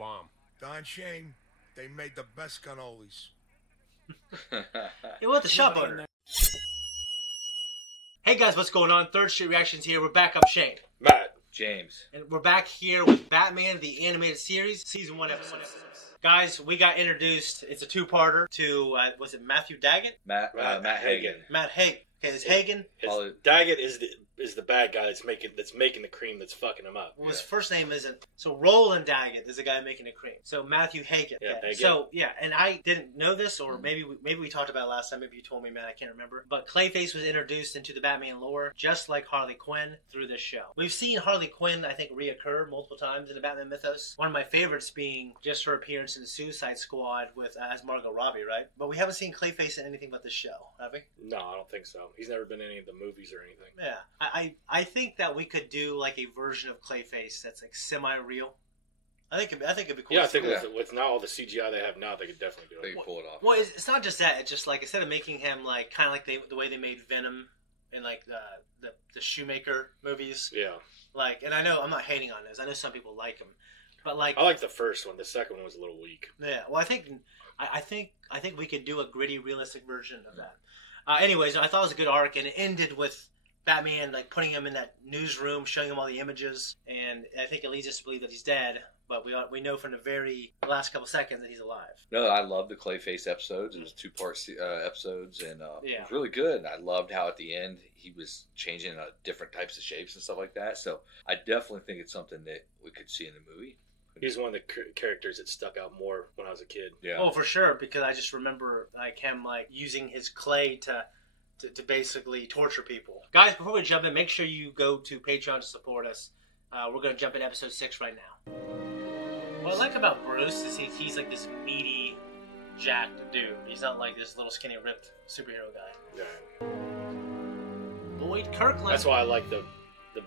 bomb. Don Shane, they made the best cannolis. Hey, what the shop owner? Hey guys, what's going on? Third Street Reactions here. We're back. I'm Shane. Matt. James. And we're back here with Batman, the animated series, season 1, episode 6. Guys, we got introduced. It's a two-parter to, was it Matthew Daggett? Matt Hagen. Matt Hagen. Okay, it's Hagen. Daggett is the bad guy that's making the cream that's fucking him up. Well, his first name isn't. So Roland Daggett is the guy making the cream. So Matthew Hagen. Yeah, okay. Hagen. So yeah, and I didn't know this, or maybe we talked about it last time. Maybe you told me, man. I can't remember. But Clayface was introduced into the Batman lore, just like Harley Quinn, through this show. We've seen Harley Quinn, I think, reoccur multiple times in the Batman mythos. One of my favorites being just her appearance in the Suicide Squad with as Margot Robbie, right? But we haven't seen Clayface in anything but this show, have we? No, I don't think so. He's never been in any of the movies or anything. Yeah, I think that we could do like a version of Clayface that's like semi-real. I think it'd be cool. Yeah, I think with now all the CGI they have now, they could definitely do it. They can pull it off. Well, it's not just that. It's just like instead of making him like kind of like the way they made Venom in like the Shoemaker movies. Yeah. Like, and I know I'm not hating on this. I know some people like him, but like I like the first one. The second one was a little weak. Yeah. Well, I think we could do a gritty, realistic version of that. Anyways, I thought it was a good arc, and it ended with Batman like putting him in that newsroom, showing him all the images, and I think it leads us to believe that he's dead. But we know from the very last couple seconds that he's alive. No, I love the Clayface episodes. It was 2-part episodes, and yeah. It was really good. And I loved how at the end he was changing different types of shapes and stuff like that. So I definitely think it's something that we could see in the movie. He's one of the characters that stuck out more when I was a kid. Yeah. Oh, for sure, because I just remember like him like using his clay to basically torture people. Guys, before we jump in, make sure you go to Patreon to support us. We're going to jump in episode 6 right now. What I like about Bruce is he's like this meaty, jacked dude. He's not like this little skinny, ripped superhero guy. Yeah. Lloyd Kirkland. That's why I like the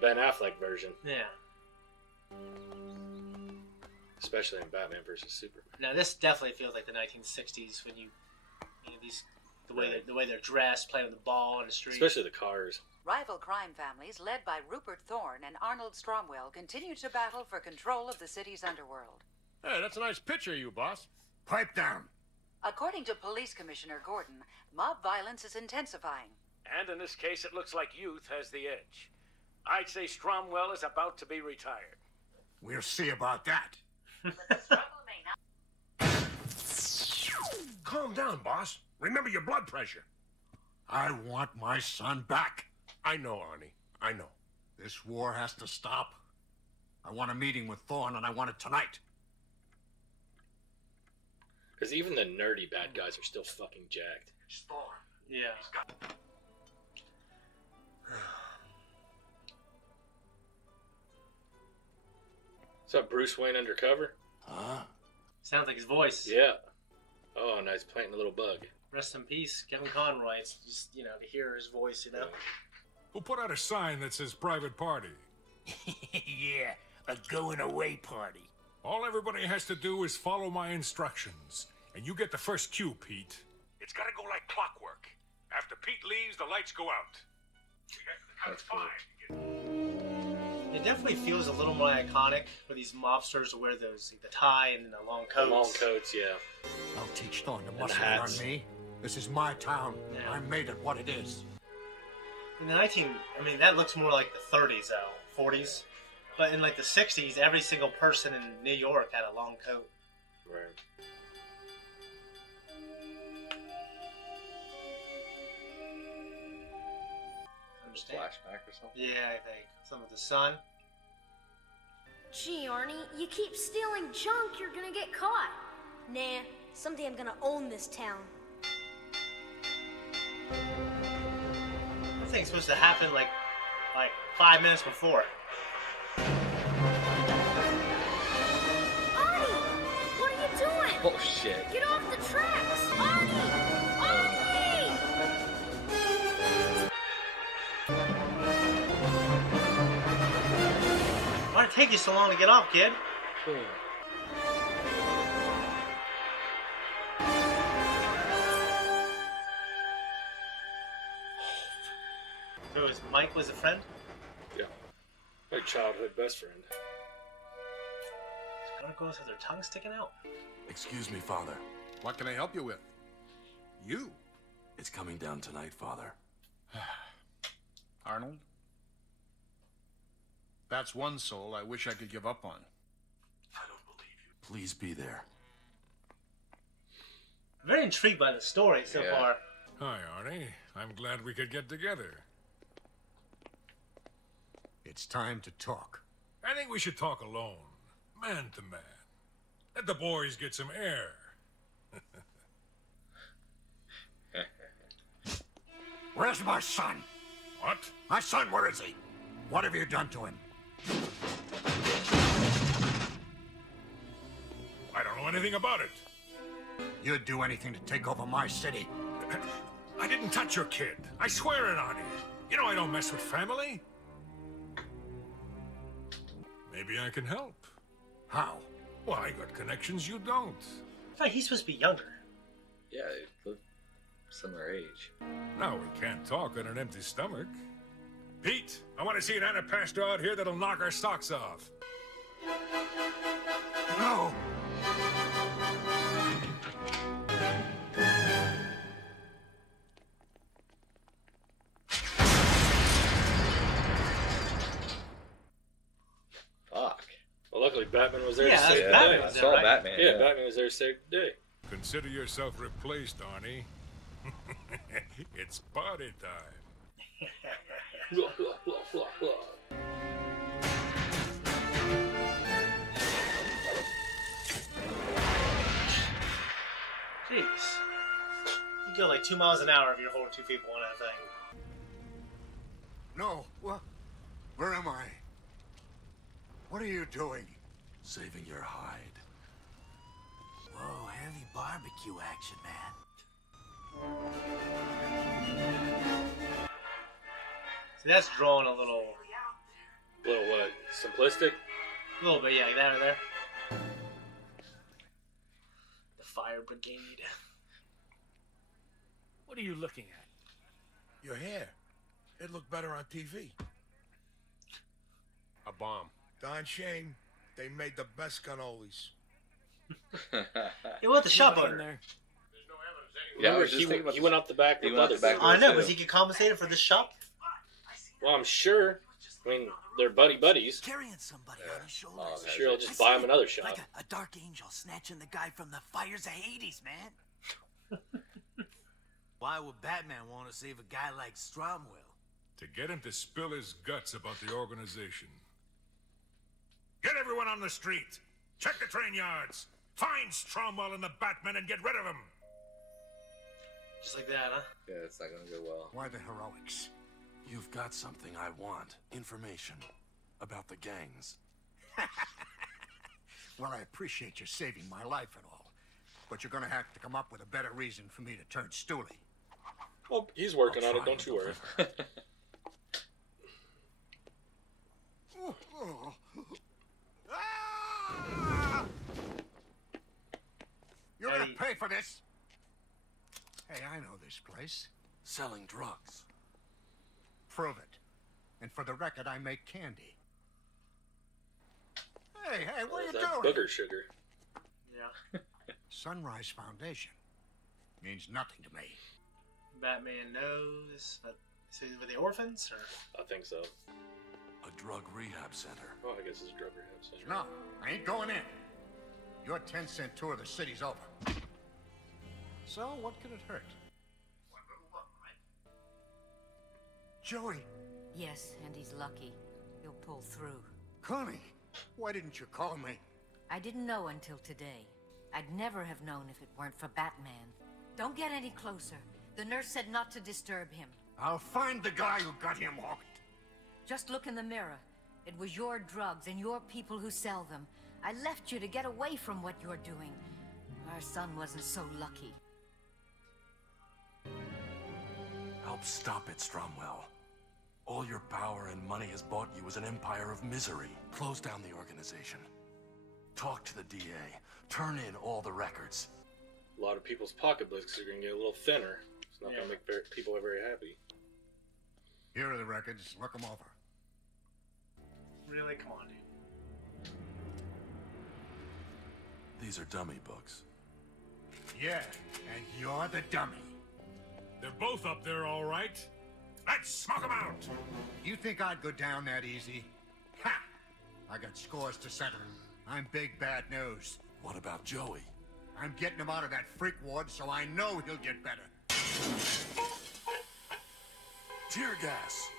Ben Affleck version. Yeah. Especially in Batman vs. Superman. Now this definitely feels like the 1960s when you know these the way they're dressed, playing with the ball on the street. Especially the cars. Rival crime families led by Rupert Thorne and Arnold Stromwell continue to battle for control of the city's underworld. Hey, that's a nice picture of you, boss. Pipe down. According to Police Commissioner Gordon, mob violence is intensifying. And in this case, it looks like youth has the edge. I'd say Stromwell is about to be retired. We'll see about that. Calm down, boss. Remember your blood pressure. I want my son back. I know, Arnie. I know. This war has to stop. I want a meeting with Thorne, and I want it tonight. Because even the nerdy bad guys are still fucking jacked. It's Thorne. Yeah. Is that Bruce Wayne undercover? Huh? Sounds like his voice. Yeah. Oh, nice, planting a little bug. Rest in peace, Kevin Conroy. It's just, to hear his voice, Who put out a sign that says private party? Yeah, a going away party. All everybody has to do is follow my instructions. And you get the first cue, Pete. It's gotta go like clockwork. After Pete leaves, the lights go out. That's cool. It definitely feels a little more iconic for these mobsters to wear those, like the tie and the long coats. The long coats, yeah. I'll teach Thorne to And muscle the it on hats. me. This is my town. Yeah. I made it what it is. In the that looks more like the 30s though, 40s. But in like the 60s, every single person in New York had a long coat. Right. Understand? Flashback or something? Yeah, I think. Some of the sun. Gee, Arnie, you keep stealing junk, you're gonna get caught. Nah, someday I'm gonna own this town. I think it's supposed to happen like 5 minutes before. Arnie! What are you doing? Oh, shit. Get off the tracks! Arnie! Arnie! Why did it take you so long to get off, kid? So Mike was a friend? Yeah. My childhood best friend. Gargoyles have their tongues sticking out. Excuse me, Father. What can I help you with? You? It's coming down tonight, Father. Arnold? That's one soul I wish I could give up on. I don't believe you. Please be there. I'm very intrigued by the story so far. Hi, Arnie. I'm glad we could get together. It's time to talk. I think we should talk alone, man to man. Let the boys get some air. Where's my son? What? My son, where is he? What have you done to him? I don't know anything about it. You'd do anything to take over my city. I didn't touch your kid. I swear it, Arnie. You know I don't mess with family. Maybe I can help. How? Well, I got connections you don't. I thought he's supposed to be younger. Yeah, they look similar age. Now we can't talk on an empty stomach. Pete, I want to see an Anapasta out here that'll knock our socks off. No! Fuck. Well, luckily Batman was there Yeah, to save the Batman day. I was there, saw right? Batman. Yeah, Batman was there to save the day. Consider yourself replaced, Arnie. It's party time. Blah, blah, blah, blah, blah. Jeez. You go like 2 miles an hour if you're holding 2 people on that thing. No. What? Where am I? What are you doing? Saving your hide. Whoa, heavy barbecue action, man. See, that's drawn a little What? Simplistic? A little bit, yeah, there. The fire brigade. What are you looking at? Your hair. It looked better on TV. A bomb. Don Shane, they made the best cannolis. Hey, what the shop owner? Yeah, I was Remember, just thinking about he went out the back He with went out other the back people. I know, too. but he get compensated for this shop? Well, I'm sure. I mean, they're buddies. Carrying somebody on his shoulders. Oh, I'm sure he'll just I buy see him it. another shop. Like a dark angel snatching the guy from the fires of Hades, man. Why would Batman want to save a guy like Stromwell? To get him to spill his guts about the organization. Get everyone on the street. Check the train yards. Find Stromwell and the Batman and get rid of him. Just like that, huh? Yeah, it's not gonna go well. Why the heroics? You've got something I want. Information about the gangs. Well, I appreciate you saving my life and all. But you're gonna have to come up with a better reason for me to turn Stooley. Well, he's working I'll on it, try don't and you worry. deliver. Ah! You're gonna Eddie. pay for this. Hey, I know this place. Selling drugs. Prove it. And for the record, I make candy. Hey, what are you That doing? booger sugar. Yeah. Sunrise Foundation means nothing to me. Batman knows. Is he with the orphans? Or? I think so. A drug rehab center. Well, I guess it's a drug rehab center. No, I ain't going in. Your 10-cent tour of the city's over. So, what could it hurt? One little look, right? Joey, Yes, and he's lucky. He'll pull through. Connie, why didn't you call me? I didn't know until today. I'd never have known if it weren't for Batman. Don't get any closer. The nurse said not to disturb him. I'll find the guy who got him hooked. Just look in the mirror. It was your drugs and your people who sell them. I left you to get away from what you're doing. Our son wasn't so lucky. Help stop it, Stromwell. All your power and money has bought you as an empire of misery. Close down the organization. Talk to the DA. Turn in all the records. A lot of people's pocketbooks are going to get a little thinner. It's not going to make people very happy. Here are the records. Look them over. Really? Come on, dude. These are dummy books. Yeah, and you're the dummy. They're both up there, all right. Let's smoke them out. You think I'd go down that easy? Ha! I got scores to settle. I'm Big Bad Nose. What about Joey? I'm getting him out of that freak ward, so I know he'll get better. Tear gas.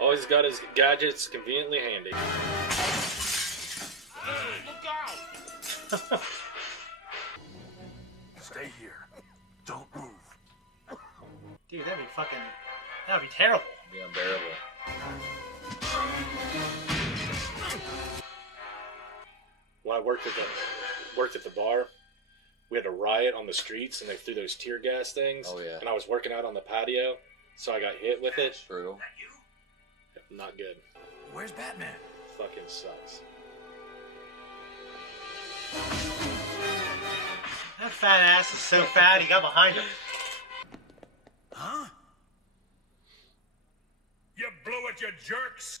Always got his gadgets conveniently handy. Look out! Stay here. Don't move. Dude, that'd be terrible. It'd be unbearable. When I worked at the bar, we had a riot on the streets, and they threw those tear gas things. Oh, yeah. And I was working out on the patio, so I got hit with it. True. Not good. Where's Batman? Fucking sucks. That fat ass is so fat, he got behind him. Huh? You blew it, you jerks.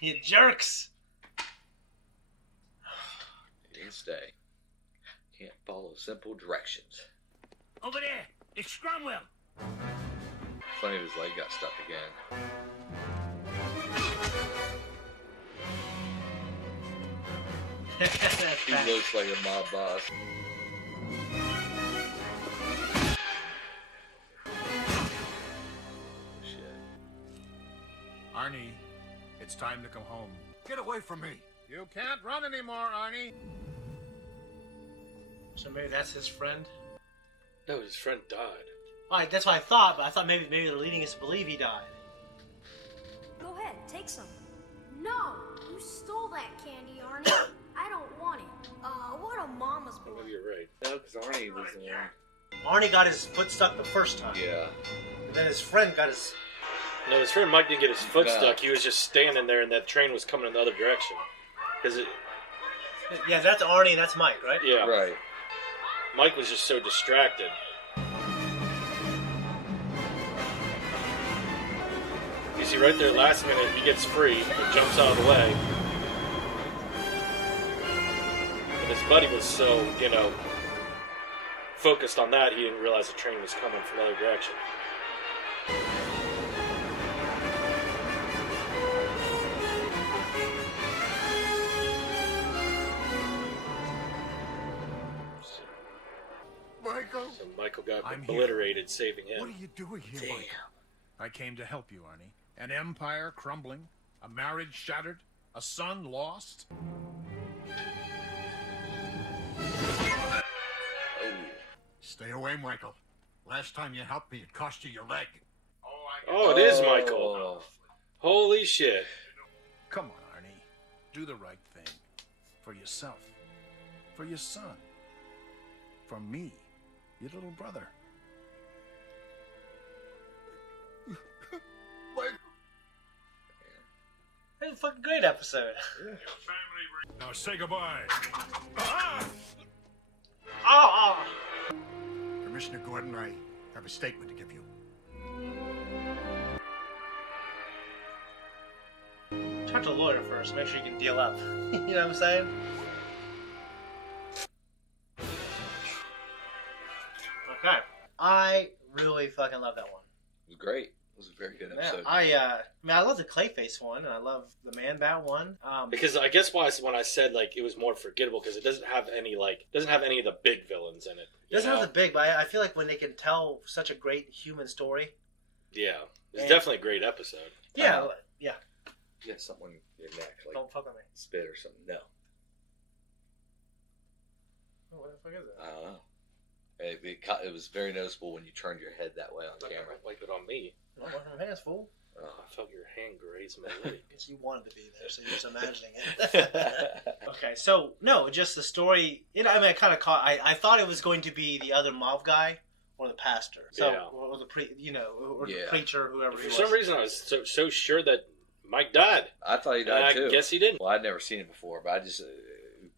You jerks. He didn't stay. Can't follow simple directions. Over there! It's Cromwell! Funny his leg got stuck again. He looks like a mob boss. Shit. Arnie, it's time to come home. Get away from me. You can't run anymore, Arnie. So maybe that's his friend? No, his friend died. Alright, that's what I thought, but I thought maybe they're leading us to believe he died. Go ahead, take some. No, you stole that candy, Arnie. I don't want it. What a mama's boy. Maybe you're right. No, because Arnie was the one. Arnie got his foot stuck the first time. Yeah. And then his friend got his... No, his friend Mike didn't get his foot No. stuck. He was just standing there, and that train was coming in the other direction. Yeah, that's Arnie and that's Mike, right? Yeah. Right. Mike was just so distracted. You see right there, last minute, he gets free and jumps out of the way. And his buddy was so, focused on that, he didn't realize the train was coming from the other direction. Michael? So Michael got I'm obliterated, saving him. What are you doing here, Michael? I came to help you, Arnie. An empire crumbling, a marriage shattered, a son lost. Stay away, Michael. Last time you helped me, it cost you your leg. Oh, it is Michael. Holy shit. Come on, Arnie. Do the right thing. For yourself. For your son. For me, your little brother. It's a fucking great episode. Now say goodbye. Oh! Commissioner Gordon, I have a statement to give you. Talk to the lawyer first, make sure you can deal up. You know what I'm saying? Okay. I really fucking love that one. It was great. It was a very good episode. Yeah, I love the Clayface one, and I love the Man-Bat one. Because I guess when I said it was more forgettable because it doesn't have any of the big villains in it. It doesn't have the big, but I feel like when they can tell such a great human story. Yeah, it's definitely a great episode. Yeah, yeah. You got something in your neck, like don't fuck with me. spit or something. No. Oh, what the fuck is it? I don't know. It was very noticeable when you turned your head that way on camera. Wipe it on me. Don't wash my hands, fool. Oh, I felt your hand graze my leg. Because you wanted to be there, so you're just imagining it. Okay, so no, just the story. I kind of caught. I thought it was going to be the other mob guy or the pastor. So or the the preacher, whoever. For some reason, I was so sure that Mike died. I thought he died too. I guess he didn't. Well, I'd never seen it before, but I just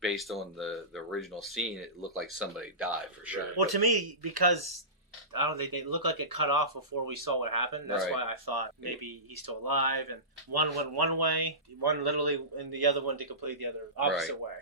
based on the original scene, it looked like somebody died for sure. Well, to me, because I don't know, they look like it cut off before we saw what happened. That's Right. why I thought maybe he's still alive. And one went one way, one literally, and the other one did completely the other opposite way.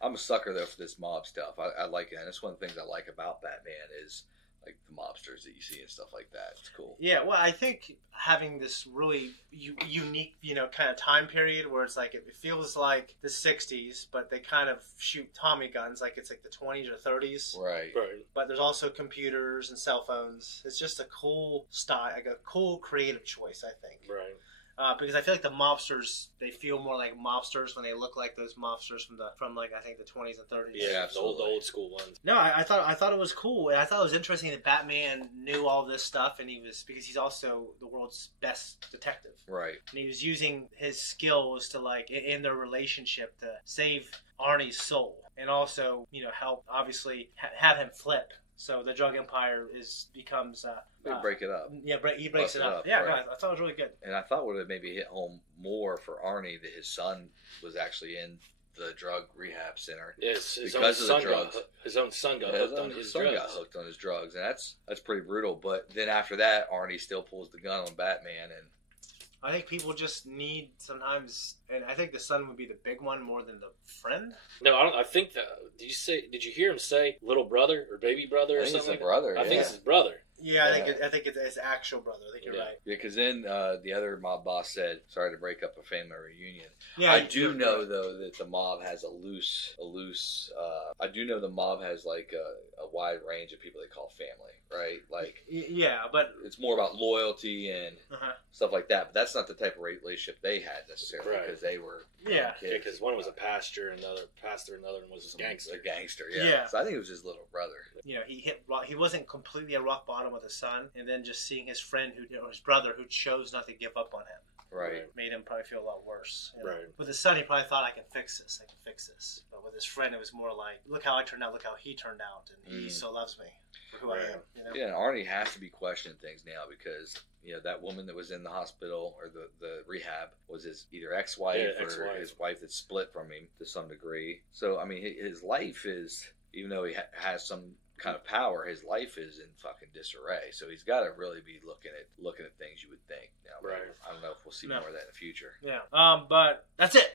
I'm a sucker though for this mob stuff. I like it, and that's one of the things I like about Batman is like the mobsters that you see and stuff like that. It's cool. Yeah, well, I think having this really unique, kind of time period where it's like it feels like the '60s, but they kind of shoot Tommy guns like it's like the '20s or '30s. Right. But there's also computers and cell phones. It's just a cool style, like a cool creative choice, I think. Right. Because I feel like the mobsters, they feel more like mobsters when they look like those mobsters from like I think the 20s and 30s. Yeah, the old school ones. No, I thought it was cool, and I thought it was interesting that Batman knew all this stuff, and because he's also the world's best detective. Right. And he was using his skills to like in their relationship to save Arnie's soul, and also help obviously have him flip. So the drug empire becomes. They break it up. Yeah, he breaks it up. Yeah, right. I thought it was really good. And I thought would have maybe hit home more for Arnie that his son was actually in the drug rehab center. Yes, because of the drugs. His own son got hooked on his drugs. Got hooked on his drugs, and that's pretty brutal. But then after that, Arnie still pulls the gun on Batman, and I think people just need sometimes, and I think the son would be the big one more than the friend. No, I don't. I think did you hear him say little brother or baby brother or something? It's a brother. I think it's his brother. Yeah, I think it's his actual brother. I think you're right. Yeah, because then the other mob boss said, "Sorry to break up a family reunion." Yeah, I do know though that the mob has a loose. I do know the mob has like a wide range of people they call family, right? Like yeah, but it's more about loyalty and stuff like that. But that's not the type of relationship they had necessarily because they were kids. Because one was a pastor, another one was a gangster. A gangster, yeah. So I think it was his little brother. He wasn't completely at rock bottom with his son, and then just seeing his friend his brother who chose not to give up on him. Right. Made him probably feel a lot worse. Right. With his son, he probably thought, I can fix this. But with his friend, it was more like, look how I turned out, look how he turned out, and he still loves me for who I am. Yeah, and Arnie has to be questioning things now because that woman that was in the hospital or the rehab was his either ex-wife or his wife that split from him to some degree. So I mean, his life is, even though he has some kind of power, his life is in fucking disarray. So he's got to really be looking at things you would think. Now, right. I don't know if we'll see more of that in the future. Yeah. But that's it.